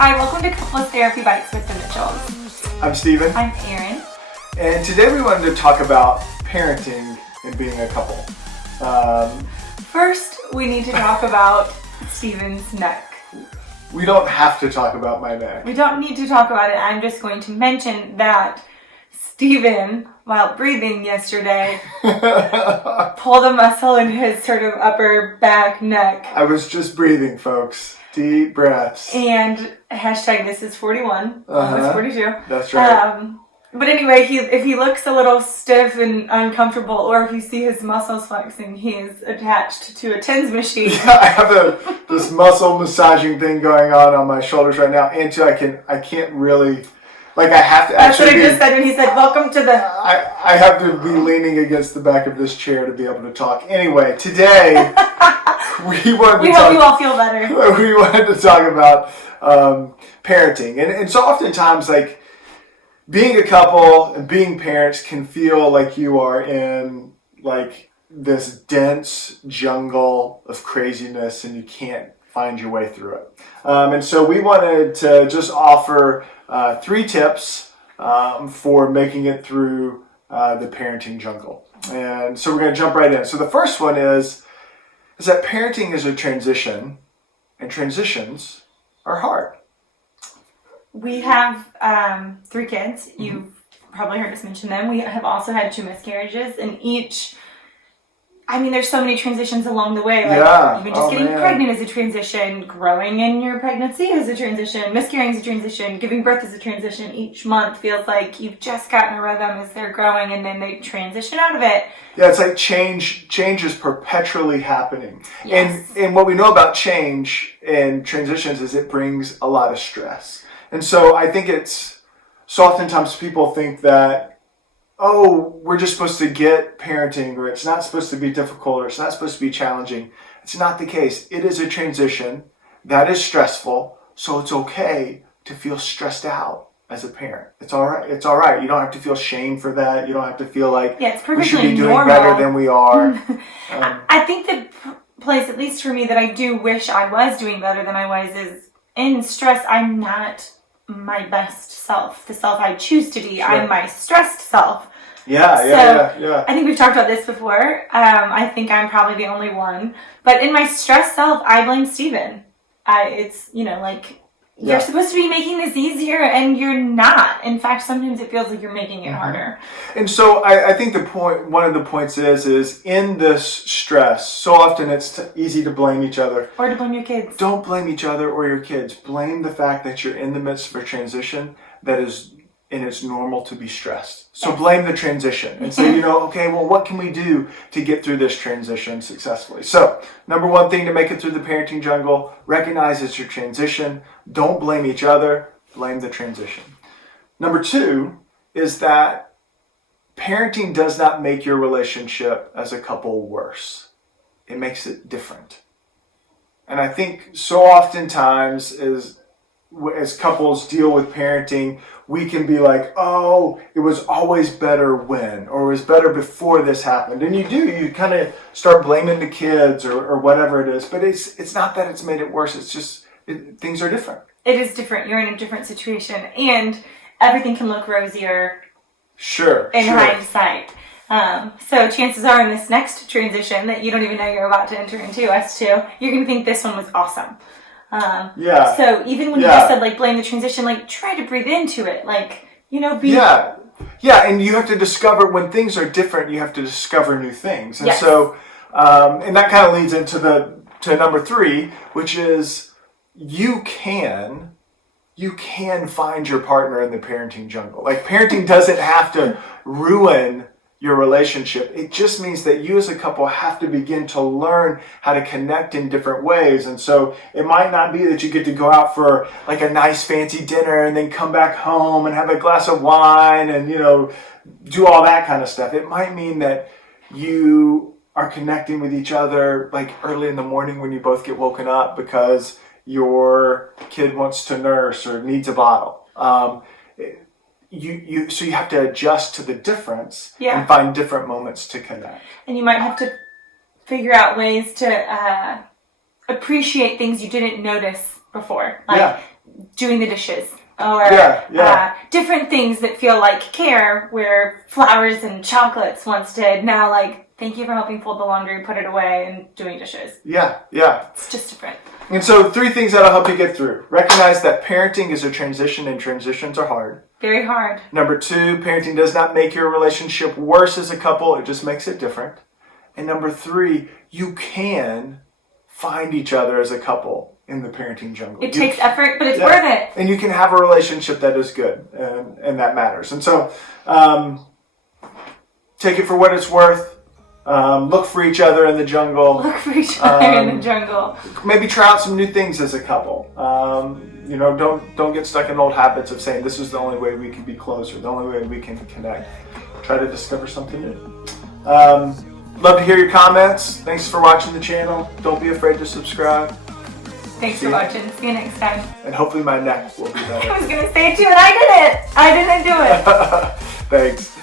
Hi, welcome to Couples Therapy Bites with the Mitchells. I'm Steven. I'm Erin. And today we wanted to talk about parenting and being a couple. First, we need to talk about Steven's neck. We don't have to talk about my neck. We don't need to talk about it. I'm just going to mention that Steven, while breathing yesterday, pulled a muscle in his sort of upper back neck. I was just breathing, folks. Deep breaths. And hashtag this is 41. Almost 42. That's right. But anyway, if he looks a little stiff and uncomfortable, or if you see his muscles flexing, he's attached to a TENS machine. I have this muscle massaging thing going on my shoulders right now. And too, I can't really, I have to That's actually what I just said when he said, welcome to the... I have to be leaning against the back of this chair to be able to talk. Anyway, today... We hope you all feel better. We wanted to talk about parenting. And so oftentimes, being a couple and being parents can feel like you are in, this dense jungle of craziness and you can't find your way through it. And so we wanted to just offer 3 tips for making it through the parenting jungle. And so we're going to jump right in. So the first one is that parenting is a transition, and transitions are hard. We have 3 kids. You've probably heard us mention them. We have also had 2 miscarriages, and there's so many transitions along the way. Even just getting pregnant is a transition, growing in your pregnancy is a transition, miscarrying is a transition, giving birth is a transition. Each month feels like you've just gotten a rhythm as they're growing, and then they transition out of it. Yeah, it's like change is perpetually happening. Yes. And what we know about change and transitions is it brings a lot of stress. And so I think so oftentimes people think that, we're just supposed to get parenting, or it's not supposed to be difficult, or it's not supposed to be challenging. It's not the case. It is a transition that is stressful, so it's okay to feel stressed out as a parent. It's all right. It's all right. You don't have to feel shame for that. You don't have to feel like we should be doing better than we are. I think the place, at least for me, that I do wish I was doing better than I was is in stress. I'm not my best self, the self I choose to be. Sure. I'm my stressed self. Yeah. I think we've talked about this before. I think I'm probably the only one. But in my stressed self, I blame Steven. You're supposed to be making this easier, and you're not. In fact, sometimes it feels like you're making it harder. And so I think one of the points is in this stress, so often it's easy to blame each other. Or to blame your kids. Don't blame each other or your kids. Blame the fact that you're in the midst of a transition and it's normal to be stressed. So blame the transition and say, what can we do to get through this transition successfully? So, number 1 thing to make it through the parenting jungle, recognize it's your transition. Don't blame each other, blame the transition. Number 2 is that parenting does not make your relationship as a couple worse. It makes it different. And I think so oftentimes as couples deal with parenting, we can be like, it was always better when, or it was better before this happened. And you kind of start blaming the kids or whatever it is. But it's not that it's made it worse. It's just things are different. It is different. You're in a different situation, and everything can look rosier. In hindsight. So chances are in this next transition that you don't even know you're about to enter into, us 2, you're going to think this one was awesome. So even when you just said blame the transition, try to breathe into it, and you have to discover when things are different. You have to discover new things, and so and that kind of leads into to number 3, which is you can find your partner in the parenting jungle. Parenting doesn't have to ruin your relationship. It just means that you as a couple have to begin to learn how to connect in different ways. And so it might not be that you get to go out for a nice fancy dinner and then come back home and have a glass of wine and, do all that kind of stuff. It might mean that you are connecting with each other early in the morning when you both get woken up because your kid wants to nurse or needs a bottle. So you have to adjust to the difference and find different moments to connect. And you might have to figure out ways to appreciate things you didn't notice before. doing the dishes. Or different things that feel like care, where flowers and chocolates once did. Now, like, thank you for helping fold the laundry, put it away, and doing dishes. Yeah. It's just different. And so 3 things that'll help you get through. Recognize that parenting is a transition and transitions are hard. Very hard. Number 2, parenting does not make your relationship worse as a couple. It just makes it different. And number 3, you can find each other as a couple in the parenting jungle. It takes effort, but it's worth it. And you can have a relationship that is good, and that matters. And so take it for what it's worth. Look for each other in the jungle. Maybe try out some new things as a couple. Don't get stuck in old habits of saying this is the only way we can be closer, the only way we can connect. Try to discover something new. Love to hear your comments. Thanks for watching the channel. Don't be afraid to subscribe. Thanks for watching. See you next time. And hopefully my neck will be better. I was going to say it too, and I did it. I didn't do it. Thanks.